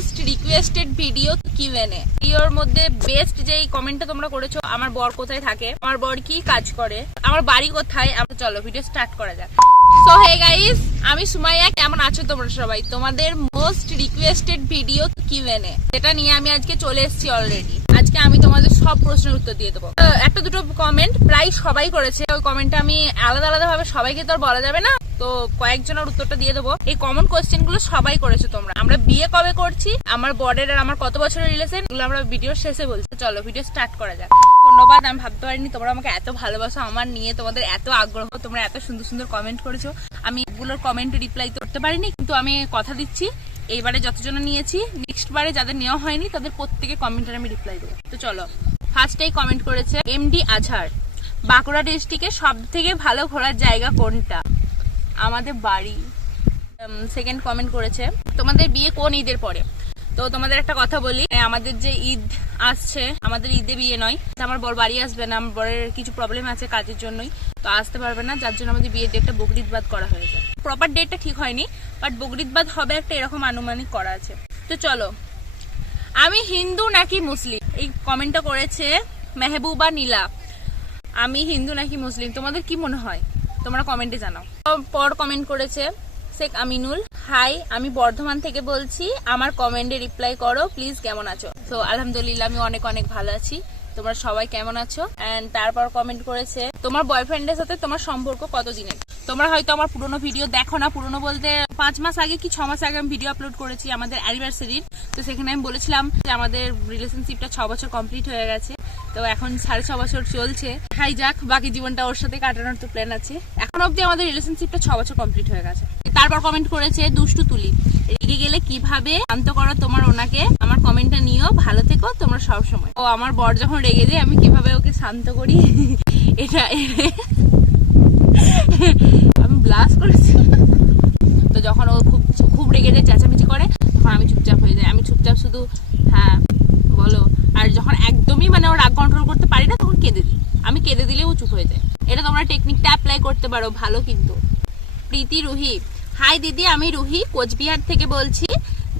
Most requested video QnA. ভিডিওর মধ্যে best যেই কমেন্টটা তোমরা করেছো, আমার বর কোথায় থাকে, আমার বর কি কাজ করে, আমার বাড়ি কোথায়, চলো ভিডিও স্টার্ট করা যাক। সো হে গাইস, আমি সুমাইয়া। কেমন আছো তোমরা সবাই? তোমাদের মোস্ট রিকোয়েস্টেড ভিডিও কিউএনএ, যেটা নিয়ে আমি আজকে চলে এসেছি অলরেডি। আজকে আমি তোমাদের সব প্রশ্নের উত্তর দিয়ে দেবো। একটা দুটো কমেন্ট প্রায় সবাই করেছে, ওই কমেন্টটা আমি আলাদা আলাদা ভাবে সবাইকে তো আর বলা যাবে না, তো কয়েকজনের উত্তরটা দিয়ে দেবো। এই কমন কোয়েশ্চেন গুলো সবাই করেছো তোমরা। আমরা বিয়ে কবে করছি, আমার বরের আর আমার কত বছরের রিলেশন, এগুলো আমরা ভিডিওর শেষে বলছি। চলো ভিডিও স্টার্ট করা যাক। ধন্যবাদ, আমি ভাবতে পারিনি তোমরা আমাকে এত ভালোবাসো, আমার নিয়ে তোমাদের এত আগ্রহ, তোমরা এত সুন্দর সুন্দর কমেন্ট করেছো। আমি এগুলোর কমেন্ট রিপ্লাই করতে পারিনি, কিন্তু আমি কথা দিচ্ছি এইবারে যতজন নিয়েছি, নেক্সট বারে যাদের নেওয়া হয়নি তাদের প্রত্যেকে কমেন্টের আমি রিপ্লাই দেবো। তো চলো, ফার্স্টেই কমেন্ট করেছে এমডি আজহার, বাঁকুড়া ডিস্ট্রিক্টের সব থেকে ভালো ঘোরার জায়গা কোনটা? আমাদের বাড়ি। সেকেন্ড কমেন্ট করেছে তোমাদের বিয়ে কোন ঈদের পরে? তো তোমাদের একটা কথা বলি, আমাদের যে ঈদ আসছে, আমাদের ঈদে বিয়ে নয়। আমার বর বাড়ি আসবে না, আমার বরের কিছু প্রবলেম আছে কাজের জন্যই, তো আসতে পারবে না, যার জন্য আমাদের বিয়ের ডেটটা বকরিদ বাদ করা হয়েছে। প্রপার ডেটটা ঠিক হয়নি, বাট বকরিদ বাদ হবে একটা, এরকম আনুমানিক করা আছে। তো চলো, আমি হিন্দু নাকি মুসলিম? এই কমেন্টটা করেছে মেহবুবা নীলা। আমি হিন্দু নাকি মুসলিম, তোমাদের কি মনে হয় তোমরা কমেন্টে জানাও। পর কমেন্ট করেছে শেখ আমিনুল, হাই আমি বর্ধমান থেকে বলছি, আমার কমেন্টে রিপ্লাই করো প্লিজ, কেমন আছো? তো আলহামদুলিল্লাহ, আমি অনেক অনেক ভালো আছি, তোমরা সবাই কেমন আছো? এন্ড তারপর কমেন্ট করেছে তোমার বয়ফ্রেন্ডের সাথে তোমার সম্পর্ক কতদিনের? তোমরা হয়তো আমার পুরোনো ভিডিও দেখো না, পুরোনো বলতে 5 মাস আগে কি 6 মাস আগে আমি ভিডিও আপলোড করেছি আমাদের অ্যানিভার্সারির। তো সেখানে আমি বলেছিলাম যে আমাদের রিলেশনশিপটা 6 বছর কমপ্লিট হয়ে গেছে, তো এখন 6.5 বছর চলছে। হাই যাক, বাকি জীবনটা ওর সাথে কাটানোর তো প্ল্যান আছে। এখন অব্দি আমাদের রিলেশনশিপটা 6 বছর কমপ্লিট হয়ে গেছে। তারপর কমেন্ট করেছে দুষ্টু তুলি, রেগে গেলে কিভাবে শান্ত করো তোমার ওনাকে? আমার কমেন্টটা নিও, ভালো থেকো তোমরা সব সময়। ও আমার বর যখন রেগে যায় আমি কিভাবে ওকে শান্ত করি, এটা আমি ব্লাস্ট করেছি। তো যখন ও খুব রেগে যায়, চেঁচামেচি করে, তখন আমি চুপচাপ হয়ে যাই। আমি চুপচাপ শুধু হ্যাঁ বলো, আর যখন একদমই মানে ওর রাগ কন্ট্রোল করতে পারি না, তখন কেঁদে দিই। আমি কেঁদে দিলেও চুপ হয়ে যায়। এটা তোমরা টেকনিকটা অ্যাপ্লাই করতে পারো, ভালো কিন্তু। প্রীতি রুহি, হাই দিদি, আমি রুহি কোচবিহার থেকে বলছি।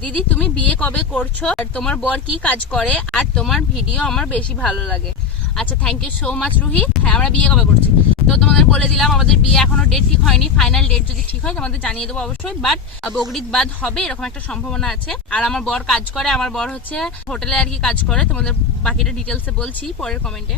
দিদি তুমি বিয়ে কবে করছো, আর তোমার বর কি কাজ করে, আর তোমার ভিডিও আমার বেশি ভালো লাগে। আচ্ছা, thank you so much Ruhi. হ্যাঁ, আমরা বিয়ে কবে করছি তো তোমাদের বলে দিলাম, আমাদের বিয়ে এখনো ডেট ঠিক হয়নি। ফাইনাল ডেট যদি ঠিক হয় তোমাদের জানিয়ে দেবো অবশ্যই, বাট বকরিদ বাদ হবে এরকম একটা সম্ভাবনা আছে। আর আমার বর কাজ করে, আমার বর হচ্ছে হোটেলে আর কি কাজ করে, তোমাদের বাকিটা ডিটেলসে বলছি পরের কমেন্টে।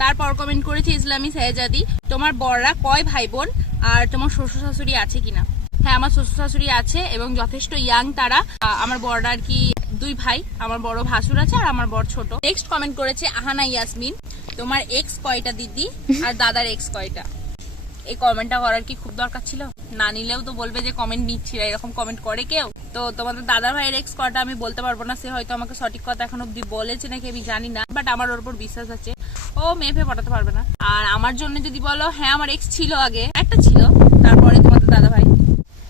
তারপর কমেন্ট করেছে ইসলামী সাহেজাদি, তোমার বররা কয় ভাই বোন, আর তোমার শ্বশুর শাশুড়ি আছে কিনা? হ্যাঁ, আমার শ্বশুর শাশুড়ি আছে এবং যথেষ্ট ইয়াং তারা। আমার বররা আর কি 2 ভাই, আমার বড় ভাসুর আছে আর আমার বর ছোট। নেক্সট কমেন্ট করেছে আহানা ইয়াসমিন, তোমার এক্স কয়টা দিদি, আর দাদার এক্স কয়টা? এই কমেন্টটা করার কি খুব দরকার ছিল? না নিলেও তো বলবে যে কমেন্ট নিচ্ছি না, এরকম কমেন্ট করে কেউ? তো তোমাদের দাদা ভাইয়ের এক্স কয়টা আমি বলতে পারবো না, সে হয়তো আমাকে সঠিক কথা এখন অব্দি বলেছে নাকি আমি জানি না, বাট আমার ওর উপর বিশ্বাস আছে, ও মেপে পটাতে পারবে না। আর আমার জন্য যদি বলো, হ্যাঁ আমার এক্স ছিল, আগে একটা ছিল, তারপরে তোমাদের দাদা ভাই।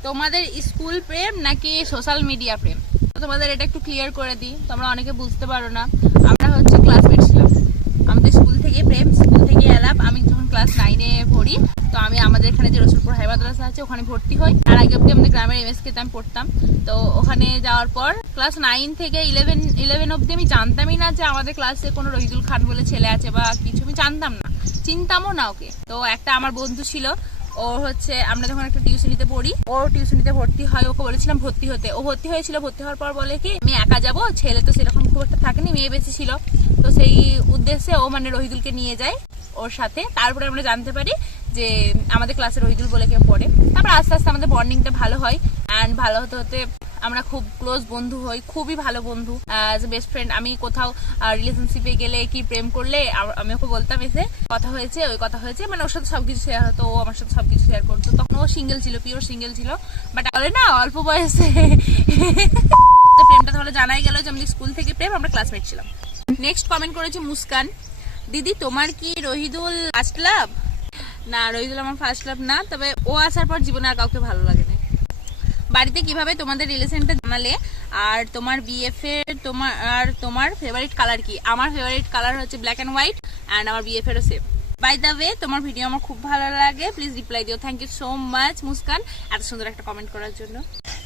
তোমাদের স্কুল প্রেম নাকি সোশ্যাল মিডিয়া প্রেম? তোমাদের এটা একটু ক্লিয়ার করে দিই, তোমরা অনেকে বুঝতে পারো না। আমরা হচ্ছে ক্লাসমেট ছিলাম, আমাদের স্কুল থেকে প্রেম, স্কুল থেকে আলাপ। আমি যখন ক্লাস 9-এ পড়ি, তো আমি আমাদের এখানে যে রসুলপুর হাই মাদ্রাসা আছে ওখানে ভর্তি হই। আর আগে অব্দি আমাদের গ্রামের এমএসকে আমি পড়তাম। তো ওখানে যাওয়ার পর ক্লাস 9 থেকে 11 অব্দি আমি জানতামই না যে আমাদের ক্লাসে কোনো রহিদুল খান বলে ছেলে আছে বা কিছু, আমি জানতাম না, চিনতামও না ওকে। তো একটা আমার বন্ধু ছিল, ও হচ্ছে আমরা যখন একটা টিউশনিতে পড়ি, ও টিউশনিতে ভর্তি হয়, ওকে বলেছিলাম ভর্তি হতে, ও ভর্তি হয়েছিল। ভর্তি হওয়ার পর বলে কি আমি একা যাবো, ছেলে তো সেরকম খুব একটা থাকেনি, মেয়ে বেশি ছিল। তো সেই উদ্দেশ্যে ও মানে রহিদুলকে নিয়ে যায় ওর সাথে। তারপরে আমরা জানতে পারি যে আমাদের ক্লাসে রহিদুল বলে কেউ পড়ে। তারপর আস্তে আস্তে আমাদের বন্ডিংটা ভালো হয়, অ্যান্ড ভালো হতে হতে আমরা খুব ক্লোজ বন্ধু হই, খুবই ভালো বন্ধু, অ্যাজ এ বেস্ট ফ্রেন্ড। আমি কোথাও রিলেশনশিপে গেলে কি প্রেম করলে আমি ওকে বলতাম এসে কথা হয়েছে, ওই কথা হয়েছে, মানে ওর সাথে সবকিছু শেয়ার হতো, ও আমার সাথে সবকিছু শেয়ার করতো। তখন ও সিঙ্গেল ছিল, পিওর সিঙ্গেল ছিল, বাট বলে না অল্প বয়সে প্রেমটা তাহলে জানাই গেল যে আমাদের স্কুল থেকে প্রেম, আমরা ক্লাসমেট ছিলাম। নেক্সট কমেন্ট করেছে মুস্কান, দিদি তোমার কি রহিদুল ফার্স্ট লাভ? না, রহিদুল আমার ফার্স্ট লাভ না, তবে ও আসার পর জীবনে আর কাউকে ভালো লাগে না। বাড়িতে কিভাবে তোমাদের রিলেশনটা জানালে, আর তোমার বিএফএর তোমার ফেভারিট কালার কি? আমার ফেভারিট কালার হচ্ছে ব্ল্যাক অ্যান্ড হোয়াইট, অ্যান্ড আমার বিএফএরও সেম। বাই দ্য ওয়ে, তোমার ভিডিও আমার খুব ভালো লাগে, প্লিজ রিপ্লাই দিও। Thank you so much Muskan এত সুন্দর একটা কমেন্ট করার জন্য।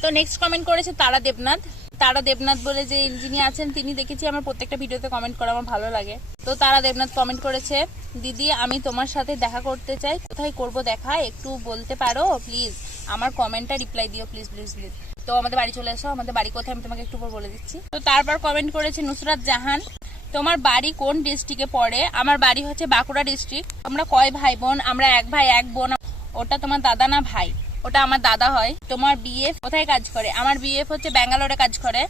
তো নেক্সট কমেন্ট করেছে তারা দেবনাথ, তারা দেবনাথ বলে যে যিনি আছেন তিনি দেখেছি আমার প্রত্যেকটা ভিডিওতে কমেন্ট করে, আমার ভালো লাগে। তো তারা দেবনাথ কমেন্ট করেছে, দিদি আমি তোমার সাথে দেখা করতে চাই, কোথায় করব দেখা, একটু বলতে পারো প্লিজ, আমার কমেন্টটা রিপ্লাই দিও প্লিজ প্লিজ প্লিজ। তো আমাদের বাড়ি চলে এসো, আমাদের বাড়ি কোথায় আমি তোমাকে একটু পর বলে দিচ্ছি। তো তারপর কমেন্ট করেছে নুসরাত জাহান, তোমার বাড়ি কোন ডিস্ট্রিক্টে পড়ে? আমার বাড়ি হচ্ছে বাঁকুড়া ডিস্ট্রিক্ট। আমরা কয় ভাই বোন? আমরা এক ভাই এক বোন। ওটা তোমার দাদা না ভাই? ওটা আমার দাদা হয়। তোমার বিএফ কোথায় কাজ করে? আমার বিএফ হচ্ছে ব্যাঙ্গালোরে কাজ করে।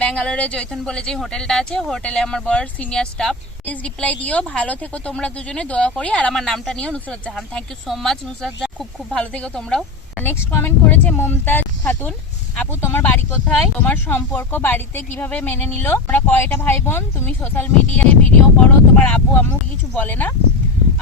ব্যাঙ্গালোরে জৈতন বলে যে হোটেলটা আছে, হোটেলে আমার বড় সিনিয়র স্টাফ। প্লিজ রিপ্লাই দিও, ভালো থেকো তোমরা দুজনে, দোয়া করি। আর আমার নামটা নিও Nusrat Jahan. Thank you so much Nusrat Jahan, খুব খুব ভালো থেকো তোমরাও। নেক্সট কমেন্ট করেছে মমতাজ খাতুন, আপু তোমার বাড়ি কোথায়? তোমার সম্পর্ক বাড়িতে কিভাবে মেনে নিল? আমরা কয়টা ভাই বোন? তুমি সোশ্যাল মিডিয়ায় ভিডিও করো, তোমার আব্বু আম্মু কিছু বলে না?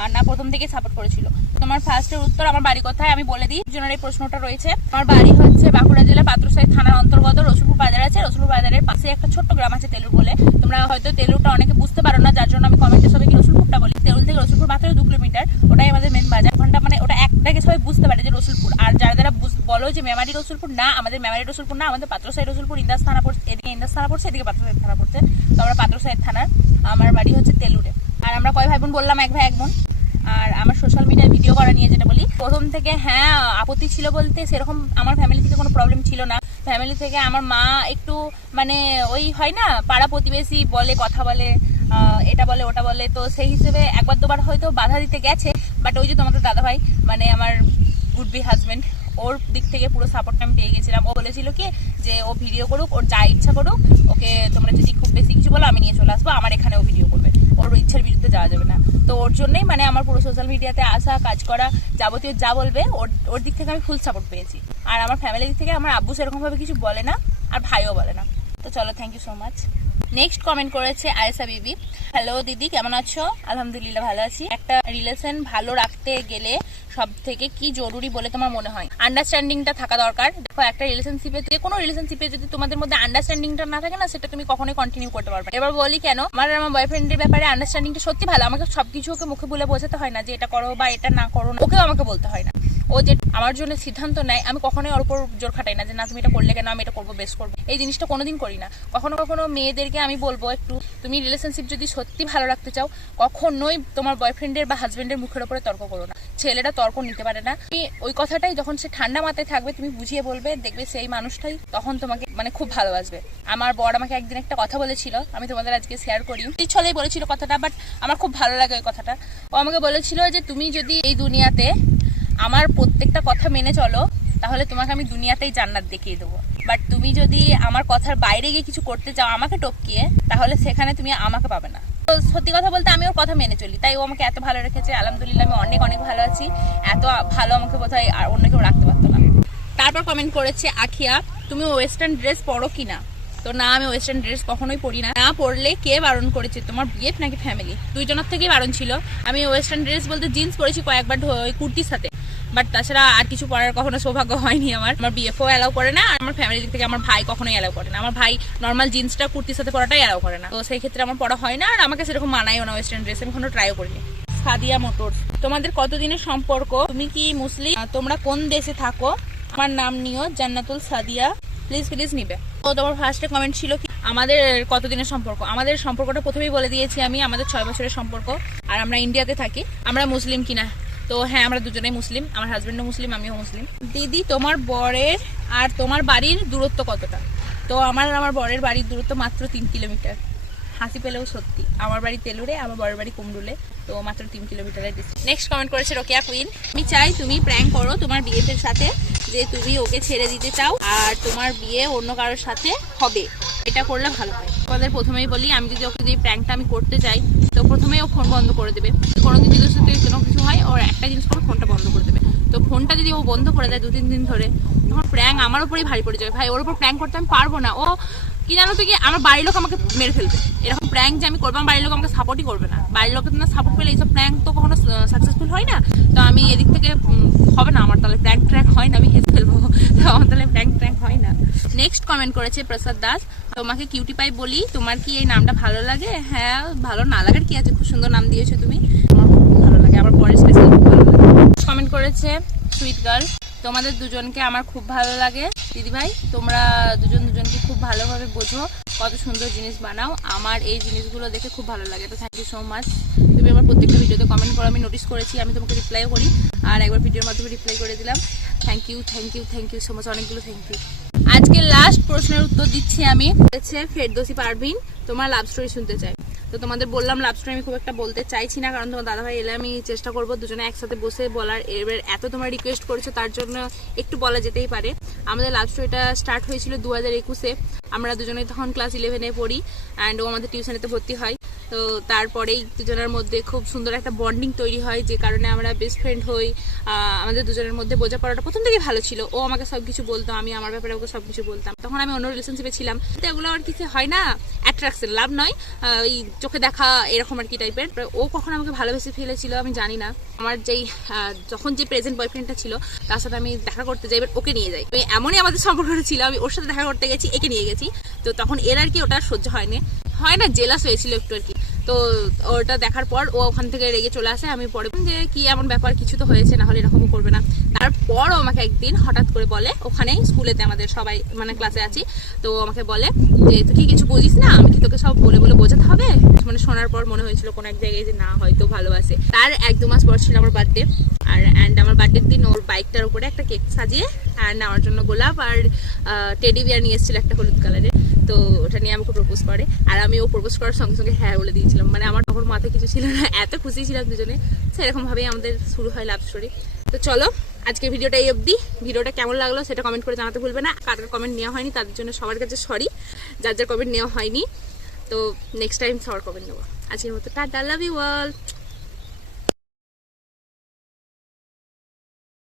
আর না প্রথম থেকে সাপোর্ট করেছিল? তোমার ফার্স্টের উত্তর আমার বাড়ি কোথায় আমি বলে দিই, জনের এই প্রশ্নটা রয়েছে। আমার বাড়ি হচ্ছে বাঁকুড়া জেলা পাত্রসাহিব থানার অন্তর্গত রসুলপুর বাজার আছে। রসুলপুর বাজারের পাশে একটা ছোট্ট গ্রাম আছে তেলুর বলে। তোমরা হয়তো তেলুরটা অনেকে বুঝতে পারো না, যার জন্য আমি কমেন্টে সবাইকে রসুলপুরটা বলি। তেলুর থেকে রসুলপুর মাত্র 2 কিলোমিটার, ওটাই আমাদের মেন বাজার। ওখানটা মানে ওটা একটাকে সবাই বুঝতে পারে যে রসুলপুর। আর যারা বলো যে মেমারি রসুলপুর, না আমাদের মেমারি রসুলপুর না, আমাদের পাত্রসাহিব রসুলপুর। ইন্দাস থানা পড়ছে, এদিকে ইন্দাস থানা পড়ছে, এদিকে পাত্রসাহিব থানা পড়ছে। তো আমরা পাত্রসাহিব থানার, আমার বাড়ি হচ্ছে তেলুরে। আর আমরা কয় ভাই বোন বললাম? এক ভাই এক বোন। আর আমার সোশ্যাল মিডিয়ায় ভিডিও করা নিয়ে যেটা বলি, প্রথম থেকে হ্যাঁ আপত্তি ছিল বলতে সেরকম আমার ফ্যামিলি থেকে কোনো প্রবলেম ছিল না। ফ্যামিলি থেকে আমার মা একটু মানে ওই হয় না, পাড়া প্রতিবেশী বলে, কথা বলে, এটা বলে ওটা বলে, তো সেই হিসেবে একবার দুবার হয়তো বাধা দিতে গেছে। বাট ওই যে তোমাদের দাদা ভাই মানে আমার উড বি হাজবেন্ড, ওর দিক থেকে পুরো সাপোর্ট আমি পেয়ে গেছিলাম। ও বলেছিল কি যে ও ভিডিও করুক, ওর যা ইচ্ছা করুক, ওকে তোমরা যদি খুব বেশি কিছু বলো আমি নিয়ে চলে আসবো, আমার এখানেও ভিডিও করবে, ওর ইচ্ছার বিরুদ্ধে যাওয়া যাবে না। তো ওর জন্যই মানে আমার পুরো সোশ্যাল মিডিয়াতে আসা, কাজ করা, যাবতীয় যা বলবে ওর দিক থেকে আমি ফুল সাপোর্ট পেয়েছি। আর আমার ফ্যামিলির দিক থেকে আমার আব্বু সেরকমভাবে কিছু বলে না, আর ভাইও বলে না। তো চলো, thank you so much. Next comment করেছে আয়েশা বিবি, হ্যালো দিদি কেমন আছো? আলহামদুলিল্লাহ ভালো আছি। একটা রিলেশন ভালো রাখতে গেলে সব থেকে কি জরুরি বলে তোমার মনে হয়? আন্ডারস্ট্যান্ডিংটা থাকা দরকার। দেখো একটা রিলেশনশিপে, যে কোনো রিলেশনশিপে যদি তোমাদের মধ্যে আন্ডারস্ট্যান্ডিংটা না থাকে না, সেটা তুমি কখনোই কন্টিনিউ করতে পারবে না। এবার বলি কেন, আমার বয়ফ্রেন্ডের ব্যাপারে আন্ডারস্ট্যান্ডিংটা সত্যি ভালো। আমাকে সবকিছু ওকে মুখে বলে বোঝাতে হয় না যে এটা করো বা এটা না করো, ওকেও আমাকে বলতে হয় না। ও যে আমার জন্য সিদ্ধান্ত নেয়, আমি কখনোই ওর উপর জোর খাটাই না যে না তুমি এটা করলে কেন, আমি এটা করবো, বেশ করবো, এই জিনিসটা কোনোদিন করি না। কখনো কখনো মেয়েদেরকে আমি বলবো, একটু তুমি রিলেশনশিপ যদি সত্যি ভালো রাখতে চাও, কখনোই তোমার বয়ফ্রেন্ডের বা হাজবেন্ডের মুখের উপরে তর্ক করো না। ছেলেরা তর্ক নিতে পারে না। ওই কথাটাই যখন সে ঠান্ডা মাথায় থাকবে তুমি বুঝিয়ে বলবে, দেখবে সেই মানুষটাই তখন তোমাকে মানে খুব ভালোবাসবে। আমার বর আমাকে একদিন একটা কথা বলেছিল, আমি তোমাদের আজকে শেয়ার করি। ছলেই বলেছিল কথাটা, বাট আমার খুব ভালো লাগে ওই কথাটা। ও আমাকে বলেছিল যে তুমি যদি এই দুনিয়াতে আমার প্রত্যেকটা কথা মেনে চলো, তাহলে তোমাকে আমি দুনিয়াতেই জান্নাত দেখিয়ে দেবো। বাট তুমি যদি আমার কথার বাইরে গিয়ে কিছু করতে চাও আমাকে টপকিয়ে, তাহলে সেখানে তুমি আমাকে পাবে না। তো সত্যি কথা বলতে আমি ওর কথা মেনে চলি, তাই ও আমাকে এত ভালো রেখেছে। আলহামদুলিল্লাহ আমি অনেক অনেক ভালো আছি। এত ভালো আমাকে বোধহয় আর অন্য কেউ রাখতে পারতো না। তারপর কমেন্ট করেছে আখিয়া, তুমি ওয়েস্টার্ন ড্রেস পরো কিনা? তো না, আমি ওয়েস্টার্ন ড্রেস কখনোই পরি না। না পরলে কে বারণ করেছে, তোমার বিএফ নাকি ফ্যামিলি? দুইজনের থেকেই বারণ ছিল। আমি ওয়েস্টার্ন ড্রেস বলতে জিন্স পরেছি কয়েকবার ওই কুর্তির সাথে, বাট তাছাড়া আর কিছু পরার কখনো সৌভাগ্য হয়নি আমার। আমার বিএফও অ্যালাউ করে না, আর আমার ফ্যামিলির দিক থেকে আমার ভাই কখনোই অ্যালাউ করে না। আমার ভাই নর্মাল জিন্সটা কুর্তির সাথে পরাটাই অ্যালাউ করে না। তো সেই ক্ষেত্রে আমার পরা হয় না, আর আমাকে সেরকম মানায়ও না ওয়েস্টার্ন ড্রেস, আমি কোনো ট্রাইও করিনি। সাদিয়া মোটরস, তোমাদের কতদিনের সম্পর্ক? তুমি কি মুসলিম? তোমরা কোন দেশে থাকো? আমার নাম নিও জান্নাতুল সাদিয়া, প্লিজ প্লিজ নিবে। তো তোমার ফার্স্টে কমেন্ট ছিল কি আমাদের কতদিনের সম্পর্ক? আমাদের সম্পর্কটা প্রথমেই বলে দিয়েছি আমি, আমাদের 6 বছরের সম্পর্ক। আর আমরা ইন্ডিয়াতে থাকি। আমরা মুসলিম কিনা? তো হ্যাঁ, আমরা দুজনেই মুসলিম, আমার হাজবেন্ডও মুসলিম, আমিও মুসলিম। দিদি তোমার বরের আর তোমার বাড়ির দূরত্ব কতটা? তো আমার বরের বাড়ির দূরত্ব মাত্র 3 কিলোমিটার। হাসি পেলেও সত্যি, আমার বাড়ি তেলুরে, আমার বরের বাড়ি কুমরুলে, তো মাত্র 3 কিলোমিটারের ডিস্টেন্স। নেক্সট কমেন্ট করেছে রোকেয়া কুইন, আমি চাই তুমি প্র্যাঙ্ক করো তোমার বিএফ এর সাথে, যে তুমি ওকে ছেড়ে দিতে চাও আর তোমার বিয়ে অন্য কারোর সাথে হবে, এটা করলে ভালো হয়। তোমাদের প্রথমেই বলি, আমি যদি ওকে এই প্র্যাঙ্কটা আমি করতে চাই, তো প্রথমেই ও ফোন বন্ধ করে দেবে। কোনোদিন যদি ওর সাথে কোনো কিছু হয়, ওর একটা জিনিস করে ফোনটা বন্ধ করে দেবে। তো ফোনটা যদি ও বন্ধ করে দেয় 2-3 দিন ধরে, তখন প্র্যাঙ্ক আমার উপরেই ভারী পড়ে যাবে। ভাই ওর উপর প্র্যাঙ্ক করতে আমি পারবো না। ও কি জানো তো, কি আমার বাড়ির লোক আমাকে মেরে ফেলবে। এরকম প্র্যাঙ্ক যে আমি করবো, আমার বাড়ির লোক আমাকে সাপোর্টই করবে না। বাড়ির লোকের না সাপোর্ট পেলে এইসব প্র্যাঙ্ক তো কখনো সাকসেসফুল হয় না। তো আমি এদিক থেকে হবে না আমার, তাহলে প্র্যাঙ্ক ট্র্যাঙ্ক হয় না, আমি হেসে ফেলবো। তো আমার তাহলে প্র্যাঙ্ক ট্র্যাঙ্ক হয় না। নেক্সট কমেন্ট করেছে প্রসাদ দাস, তোমাকে কিউটি পাই বলি, তোমার কি এই নামটা ভালো লাগে? হ্যাঁ, ভালো না লাগার কি আছে, খুব সুন্দর নাম দিয়েছো তুমি, আমার খুব ভালো লাগে, আমার পরে স্পেশাল খুব ভালো লাগে। কমেন্ট করেছে সুইট গার্ল, তোমাদের দুজনকে আমার খুব ভালো লাগে, দিদিভাই তোমরা দুজন দুজনকে খুব ভালোভাবে বোঝো, কত সুন্দর জিনিস বানাও, আমার এই জিনিসগুলো দেখে খুব ভালো লাগে। তো থ্যাংক ইউ সো মাচ। তুমি আমার প্রত্যেকটা ভিডিওতে কমেন্ট করো, আমি নোটিস করেছি, আমি তোমাকে রিপ্লাইও করি, আর একবার ভিডিওর মাধ্যমে রিপ্লাই করে দিলাম। Thank you thank you thank you so much, অনেকগুলো থ্যাংক ইউ। আজকে লাস্ট প্রশ্নের উত্তর দিচ্ছি আমি, হচ্ছে ফেরদৌসী পারভিন তোমার লাভ স্টোরি শুনতে চাই। তো তোমাদের বললাম লাভ স্টোরি আমি খুব একটা বলতে চাইছি না, কারণ তোমার দাদাভাই এলে আমি চেষ্টা করবো দুজনে একসাথে বসে বলার। এবার এত তোমরা রিকোয়েস্ট করেছো তার জন্য একটু বলা যেতেই পারে। আমাদের লাভ স্টোরিটা স্টার্ট হয়েছিল 2021-এ। আমরা দুজনেই তখন ক্লাস 11-এ পড়ি, অ্যান্ড ও আমাদের টিউশনেতে ভর্তি হয়। তো তারপরেই দুজনের মধ্যে খুব সুন্দর একটা বন্ডিং তৈরি হয়, যে কারণে আমরা বেস্ট ফ্রেন্ড হই। আমাদের দুজনের মধ্যে বোঝাপড়াটা প্রথম থেকেই ভালো ছিল। ও আমাকে সবকিছু বলতো, আমি আমার ব্যাপারে ওকে সবকিছু বলতাম। তখন আমি অন্য রিলেশনশিপে ছিলাম, তো এগুলো আর কিছু হয় না, অ্যাট্রাকশন, লাভ নয়, ওই চোখে দেখা এরকম আর কি টাইপের। ও কখন আমাকে ভালোবেসে ফেলেছিল আমি জানি না। আমার যেই যখন যে প্রেজেন্ট বয়ফ্রেন্ডটা ছিল তার সাথে আমি দেখা করতে যাই, এবার ওকে নিয়ে যাই। এমনই আমাদের সম্পর্কটা ছিল, আমি ওর সাথে দেখা করতে গেছি, একে নিয়ে গেছি। তো তখন এর আর কি ওটা সহ্য হয় না, জেলাস হয়েছিল একটু আর কি। তো ওটা দেখার পর ও ওখান থেকে রেগে চলে আসে। আমি পরে যে কি এমন ব্যাপার, কিছু তো হয়েছে, না হলে এরকমও করবে না। তারপর ও আমাকে একদিন হঠাৎ করে বলে, ওখানে স্কুলেতে আমাদের সবাই মানে ক্লাসে আছি, তো আমাকে বলে যে তুই কি কিছু বুঝিস না, আমি কি তোকে সব বলে বলে বোঝাতে হবে? মানে শোনার পর মনে হয়েছিল কোনো এক জায়গায় যে না হয়তো ভালোবাসে। তার 1-2 মাস পর ছিল আমার বার্থডে, আর আমার বার্থডের দিন ওর বাইকটার উপরে একটা কেক সাজিয়ে অ্যান্ড আমার জন্য গোলাপ আর টেডি বিয়ার নিয়ে এসেছিল একটা হলুদ কালারের। তো ওটা নিয়ে আমাকে প্রপোজ করে, আর আমি ও প্রপোজ করার সঙ্গে সঙ্গে হ্যাঁ বলে দিয়েছিলাম। মানে আমার তখন মাথায় কিছু ছিল না, এত খুশি ছিলাম দুজনে। সেরকম ভাবেই আমাদের শুরু হয় লাভ স্টোরি। তো চলো আজকে ভিডিওটা এই অবধি। ভিডিওটা কেমন লাগলো সেটা কমেন্ট করে জানাতে ভুলবে না। কার কমেন্ট নেওয়া হয়নি তাদের জন্য সবার কাছে সরি, যার যার কমেন্ট নেওয়া হয়নি। তো নেক্সট টাইম সবার কমেন্ট নেবো। আজকের মতো টাটা, লাভ ইউ অল।